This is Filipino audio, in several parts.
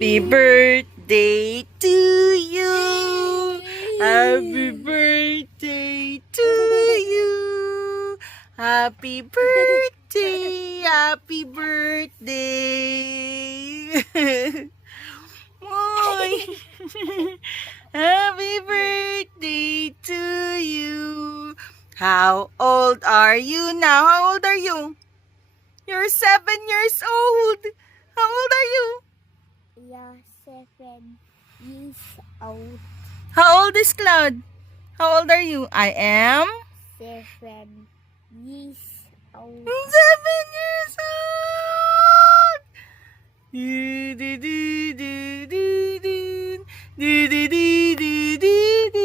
Happy birthday to you. Happy birthday to you. Happy birthday. Happy birthday. Moy. Happy birthday to you. How old are you now? How old are you? You're 7 years old. How old are you? You're 7 years old. How old is Cloud? How old are you? I am 7 years old. 7 years old. Do, do, do, do, do, do. Do, do, do, do, do, do.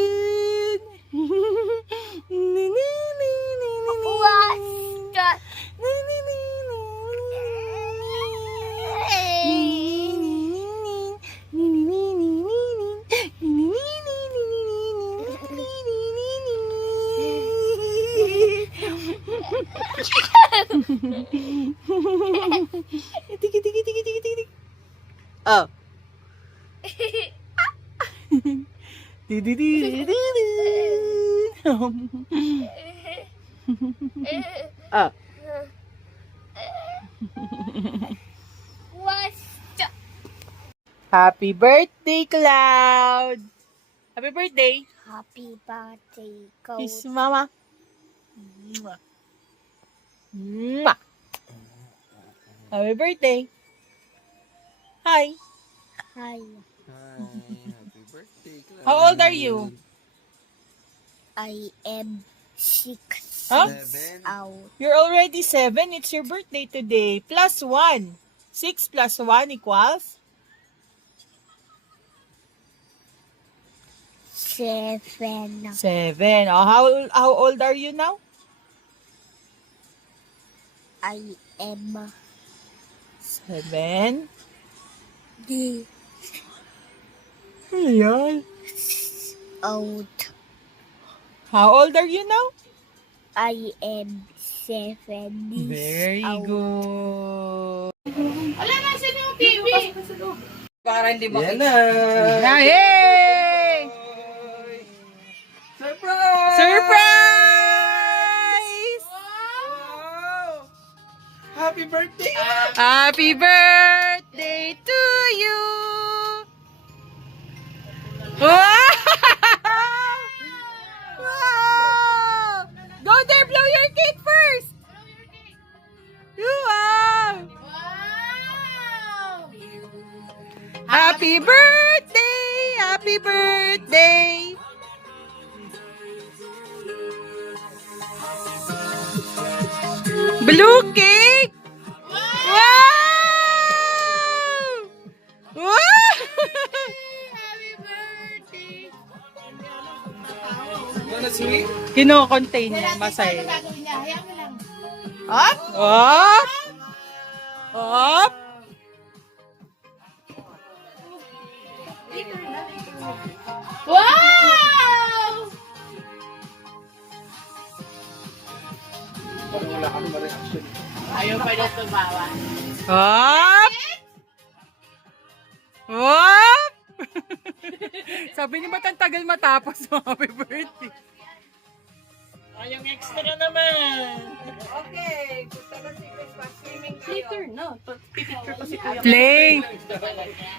Ni, ni, ni, ni, ni, ni. What's that? Ni, ni, ni, ni, Oh. Oh. What's that? Happy birthday, Cloud! Happy birthday! Happy birthday, Kiss Coach. Mama. Mwah. Mwah. Happy birthday. Hi. Hi. Hi, happy birthday, Cloud. How old are you? I am 6 Huh? years old. You're already 7. It's your birthday today. Plus 1. 6 plus 1 equals? 7. 7. Oh, how old are you now? I am 7. the Ayan. old. How old are you now? I am 7 years Very old. good. Wala na sa yung TV. Para hindi Yan na! Hey! Surprise! Surprise! Wow! Happy birthday! Happy birthday to you! Wow! Wow! Go there, blow your cake first! Wow! Wow! Happy birthday! Happy birthday! Blue cake! Wow! Wow! Happy birthday! Ano sweet? Kino-contain niya, Ano masaya. gagawin niya? Hayaan mo lang. Up! Up! Up! Wow! Parang wala kang ma-reaction. Ayaw pa na tumawa. Up! Up! Sabi niyo ba't ang tagal matapos mo? Happy birthday. Yung extra naman. Okay, punta na si Chris swimming kayo. Later, no? Pipicture ko si Kuya. Play!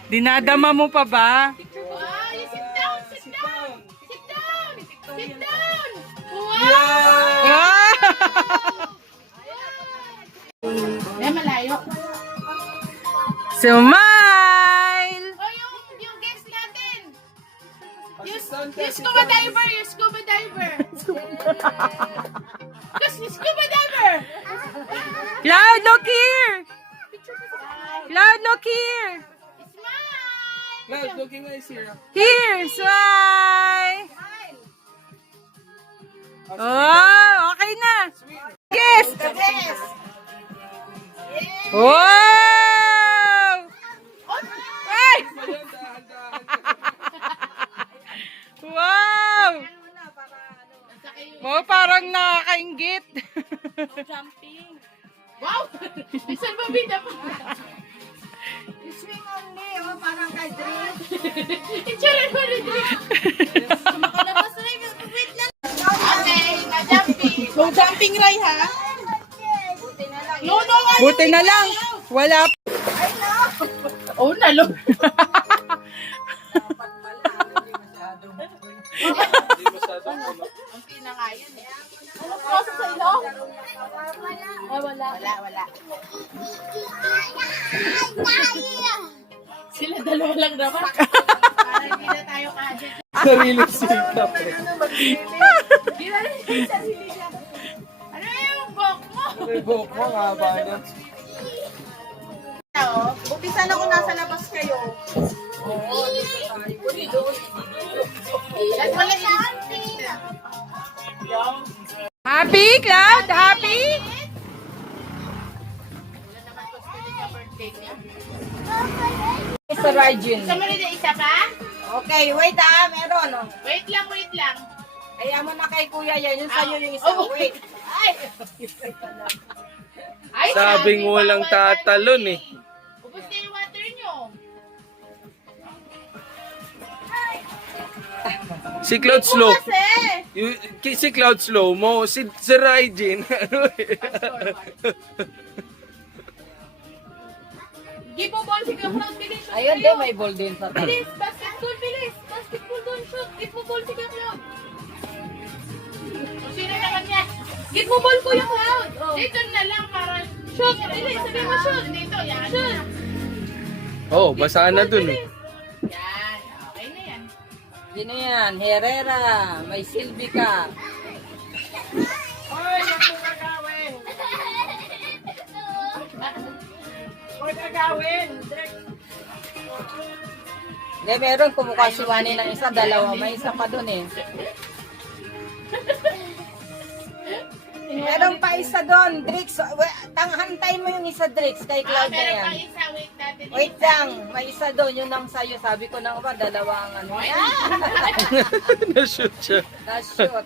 Dinadama mo pa ba? Wow! You sit down! Sit down! Sit down! Sit down! Wow! Ah! Eh, malayo. Smile! Oh, yung guest natin! Yung scuba diver! Yung scuba diver! Yung scuba diver! Cloud, look here! Cloud, look here! Smile! Cloud, looking nice here. Here, smile! Oh, okay na! Guest! Wow! Ay! Ayan, dahan-dahan. Wow! Mo parang nakakaingit. Jumping. Wow! May salbabida pa. Swing only, oh, parang Dre. Itsura mo rin. Makalabas na yun. Wait lang. Okay, na-jumping. No jumping, Ray, ha? Buti na lang. No, no, no. Buti na lang. Wala. Oh, nalo. Hindi masyadong ano. Ang pina nga yun eh. Ano pasok sa ilong? Wala. Sila dalawa lang naman. Para hindi na tayo kadit. Sarili sikap. Hindi na rin yung sarili niya. Ano yung buhok mo? May buhok mo nga ba niya? Buti sana kung nasa labas kayo. At wala siya. Happy, Cloud? Happy? Wala naman gusto din sa birthday niya. Mr. Rajin. Gusto mo rin na isa pa? Okay, wait ah, meron. Oh. Wait lang. Kaya mo na kay kuya yan, yung sa'yo yung isa. Oh. Wait. Ay, Sabing walang bawal tatalon na eh. Ubus na yung water nyo. Si Cloud Slow. Kasi. Si Cloud Slow mo. Si Raijin. Ano eh. Give mo ball, sige, Cloud, bilis. shoot Ayun kayo. din, may ball din sa Bilis, basketball, bilis. Basketball doon, shoot. Give mo ball, sige, Cloud. O, sino naman yan? Give mo ball, Kuya Cloud. Dito na lang para... Shoot, bilis, sabi mo shoot. Dito, yan. Shoot. Oh, basaan na dun eh. Yan, okay na yan. Sino yan? Herrera. May Silvi ka. Hoy, ako gagawin. Huwag gagawin. Hindi, meron kumukha si Wani ng isa, dalawa. May isa pa dun eh. Meron pa isa doon, Drix. Hantayin mo yung isa, Drix, kay Cloud na Meron yan. pang isa, wait natin. Wait lang, may isa doon, yun ang sayo. Sabi ko na ba, dalawang ano. Na-shoot siya. Na-shoot.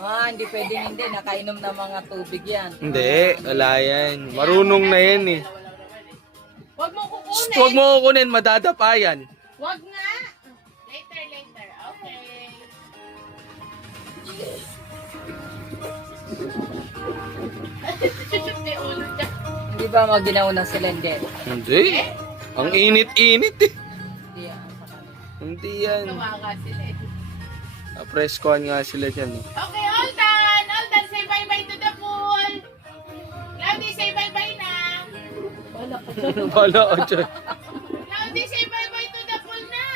Hindi pwedeng hindi, nakainom ng mga tubig yan. Hindi, wala yan. Marunong na yan eh. Huwag mo Shh, kukunin. huwag mo kukunin, madadapa yan. Huwag nga. Later. Okay. Chuchup na yung ulo niya. Hindi ba maginaw na sila hindi? Hindi. Ang init-init eh. Hindi yan. Sa kanila. Hindi yan. Tumaga sila eh. Preskohan nga sila dyan eh. Okay, all done. All done. Say bye-bye to the pool. Cloudy, say bye-bye na. Wala ka dyan. Cloudy, say bye-bye to the pool na.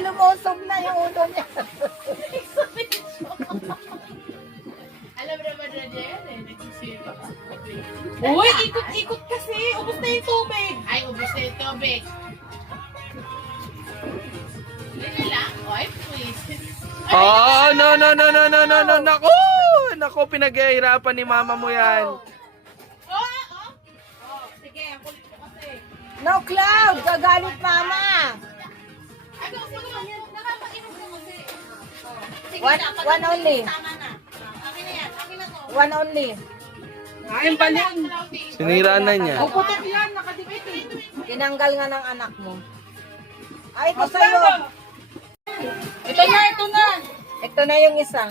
Lumusob na yung ulo niya. Alam naman na yan eh. Nagsisipa. Uy, ikot-ikot kasi. Ubus na yung tubig. Ay, ubos na yung tubig. Dito lang. Oy, please. Oh, no. Naku! Naku, pinaghihirapan ni mama mo yan. Sige, ang kulit ko kasi. No, Cloud! Gagalit mama! Ay, kasi nakapag-inom ko kasi. One only. Tama na. Akin na yan. Akin na to. One only. Ay, balon. Sinira na niya. Puputok yan, nakadikit eh. Tinanggal nga ng anak mo. Ay, ito sa'yo. Ito na. Ito na yung isa.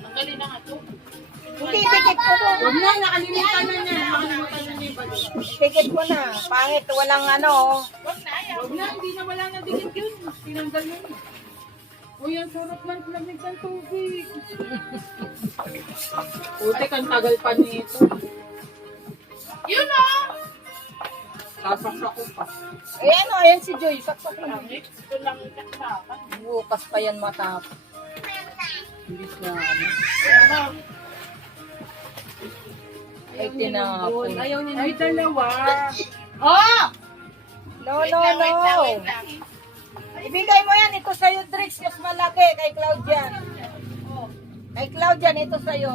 Ang galing na nga to. Hindi, tikit ko to. Huwag na, nakalimutan na niya. Nakalimutan na niya yung balon. Tikit ko na. Pangit, walang ano. Huwag na, ayaw. Huwag na, hindi na wala na dikit yun. Tinanggal yun. Uy, ang sarap ng lamig ng tubig. Putik, ang tagal pa nito. Yun o! Sasaksak ko pa. Ayan o, ayan si Joy. Saksak na. Ito lang yung kaksakan. Bukas pa yan matap. Imbis na ano. Ay, tinapon. Ayaw niya. Ay, dalawa. Oh! No, Wait no, lang, wait lang, no. wait lang. Ibigay mo yan. Ito sa'yo, Drix. Mas malaki. Kay Cloud yan. Kay Cloud yan. Ito sa'yo.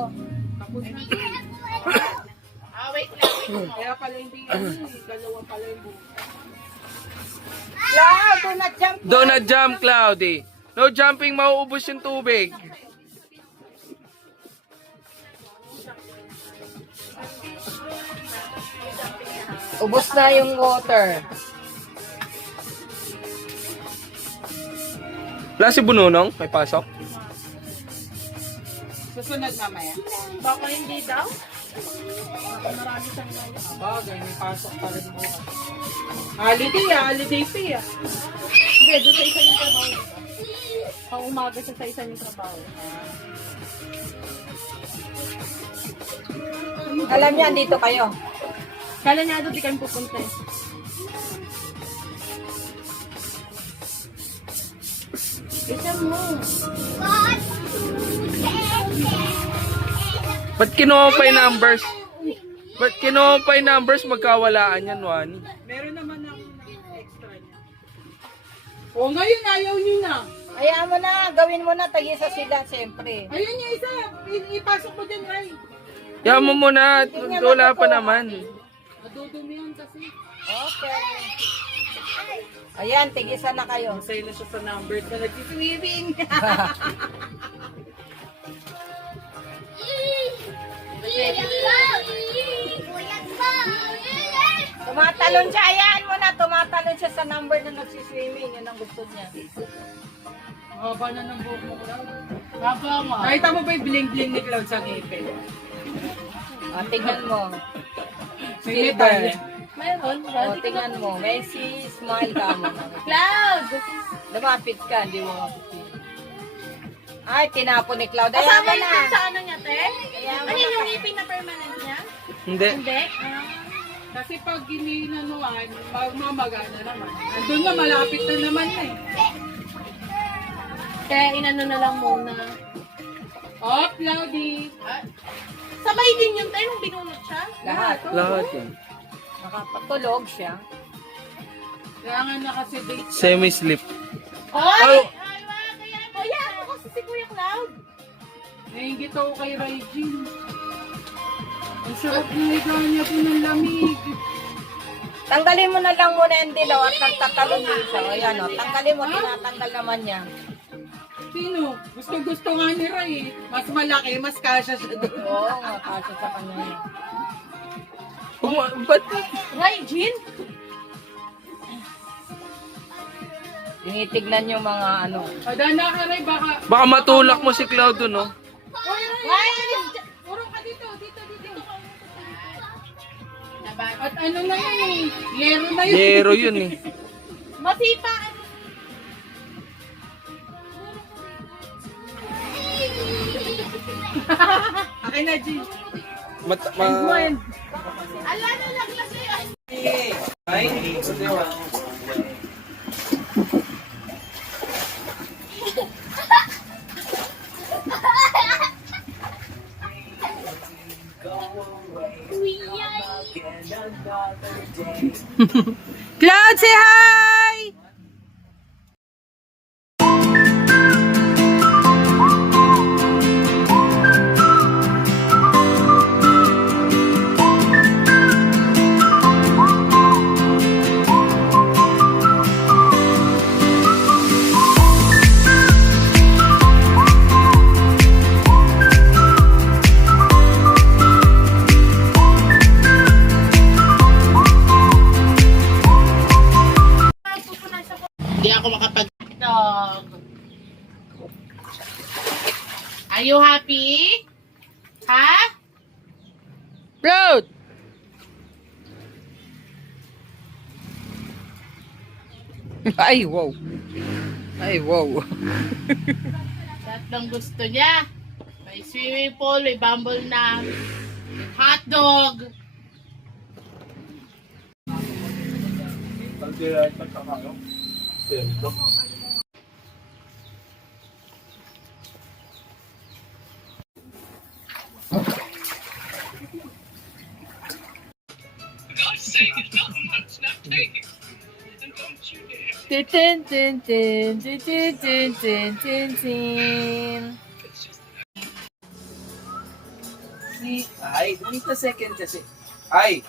Ah, wait lang, wait lang. Kaya pala hindi ano eh. Dalawa pala yung buka. Cloud, do not jump. Do not jump, Cloudy. No jumping, mauubos yung tubig. Ubus na yung water. Wala si Bununong? May pasok? Susunod mamaya. Baka hindi daw. Bagay, may pasok pa rin bukas. Holiday pay ah. Hindi, doon sa isa yung trabaho. Pang umaga siya sa isa yung trabaho. Alam niya, dito kayo. Kala niya doon di kami pupunta eh. Isa mo. Ba't kinuha pa yung numbers? Ba't kinuha pa yung numbers? Magkawalaan yan, Wani. Meron naman ako ng extra niya. O ngayon, ayaw niyo na. Hayaan mo na, gawin mo na, tagisa sila, siyempre. Ayun yung isa, ipasok mo dyan, Ray. Yaman mo muna. Wala pa naman. Madudumi yan kasi. Okay. Ayan, tigisa na kayo. Masaya na siya sa numbers na nagsiswimming. Tumatalon siya, hayaan mo na, tumatalon siya sa number na nagsiswimming, yun ang gusto niya. Haba na ng buhok mo, Cloud. Haba nga. Nakita mo ba yung bling-bling ni Cloud sa ngipin? Tingnan mo. May Silver. metal. Meron. Tingnan mo, may smile ka mo. Cloud! Lumapit ka, di mo mapit. Ay, tinapon ni Cloud. Hayaan Kasama mo yun na. sa ano niya, te? Hayaan mo Ano na. yung ngipin na permanent niya? Hindi. Hindi? Kasi pag gininanuan, magmamagana naman. Andun na, malapit na naman na eh. Kaya inano na lang muna. Oh, Cloudy. Sabay din yung tayo nung binunot siya. Lahat. Lahat yan. Nakapatulog siya. Kailangan na kasi date. Semi-slip. Oy! Oh. Ay, wag! Kaya ako kasi si Kuya Cloud. Naingit ako kay Regine. Ang sarap na higa niya po ng lamig. Tanggalin mo na lang muna yung dilaw at nagtatalon dito. Ayan o, tanggalin mo, tinatanggal naman niya. Sino? Gusto nga ni Ray eh. Mas malaki, mas kasya siya doon. Oo, kasya sa kanya. Ba't? Ray, Jean? Tinitignan yung mga ano. Adana ka Ray, baka... Baka matulak mo si Cloud dun, no? Oy, Ray! Urong ka dito, dito. At ano na yun eh. Yero na yun. Yero yun eh. Masipa. Akin na, G. Ala na laglas sa'yo. Cloud, say hi! Hindi ako makapag-dog. Are you happy? Ha? Cloud! Ay, wow. Ay, wow. Lahat ng gusto niya. May swimming pool, may bumble na, may hotdog. Tin, tin, tin, tin, tin, tin, tin, tin, tin, tin. Ay, dito second kasi. Ay!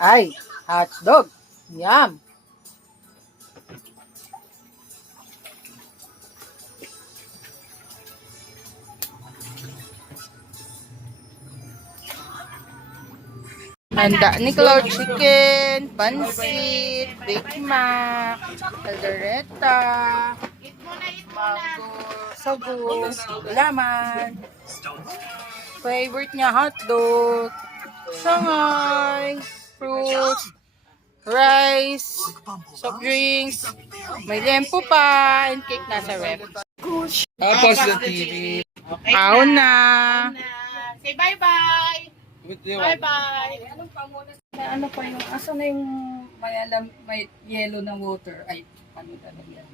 Ay, hotdog. Yum. Handa ni Cloud chicken, pansit, Big Mac, caldereta, Eat muna, eat muna. mango, sago, laman. Favorite niya hotdog, sangay, fruits, rice, soft drinks, may lempo pa, and cake nasa ref. Tapos the TV. Okay Aon na. Say bye-bye. Bye-bye. Ano pa yung, asa na yung may yellow na water? Ay, ano talaga yan?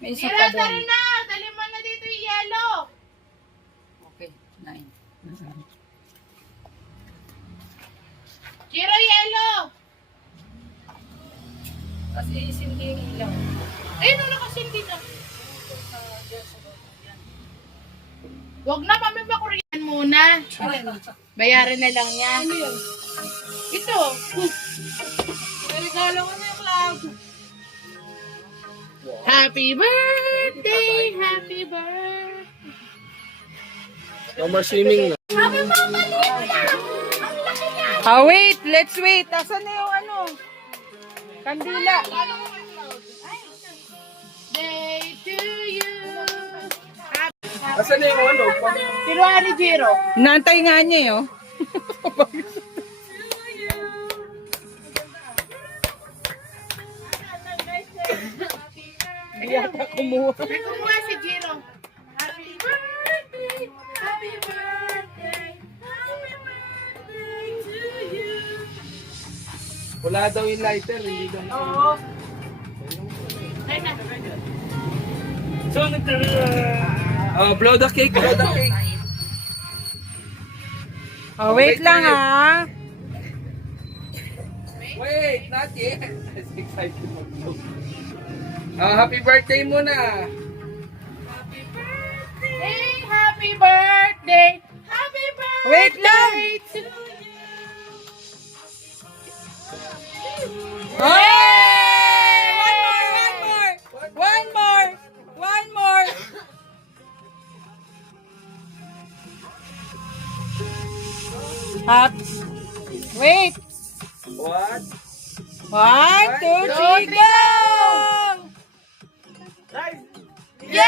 May isa Tira, pa tara doon. na. Dali mo na dito yung yellow. Okay, 9. Jiro, yellow. Kasi isindi yung ilaw. Ayun, wala kasi hindi na. Huwag na, mami, bakuriyan muna. Bayaran na lang yan. Ito. Regalo ko na yung cloud. Happy birthday, happy birthday. No more swimming na. Wait, let's wait. Asan na yung ano? Kandila. Day to you. Asan na yung ano? Kinuha ni Jiro. Inaantay nga niya eh, oh. Yata kumuha. May kumuha si Jiro. Happy birthday, happy birthday, happy birthday to you. Wala daw yung lighter. Hindi daw. Oo. Ayun na. Oh, blow the cake, blow the cake. Oh, wait lang ah. Wait, not yet. I'm excited mag-blow. Happy birthday muna. Hey, happy birthday, happy birthday. Wait lang. to you. Hey! One more. One more. Hop. Wait. What? 1, 2, 3, go! Yay!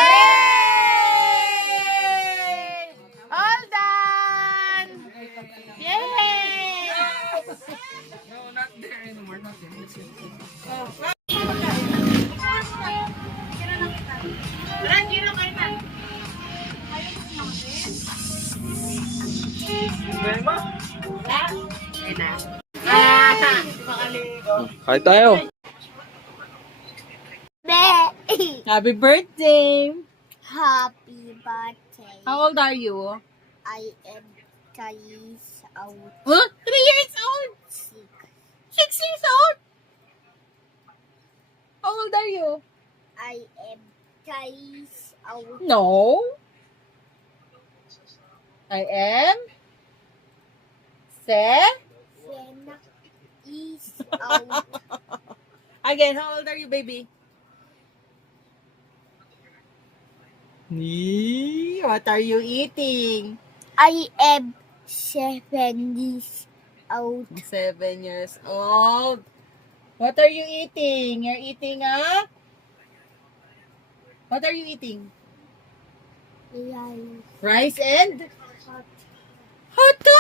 All done! Yay! No, not there anymore. Not there. Tara, Jiro, kayo na. Grandma? Ayun na. Hi tayo. Happy birthday. Happy birthday. How old are you? I am 3 years old. Huh? 3 years old? 6 years old? How old are you? I am 3 years old. No. I am 7 years old. Again, how old are you, baby? What are you eating? I am 7 years old. 7 years old. What are you eating? You're eating What are you eating? Rice. Rice and hot dog.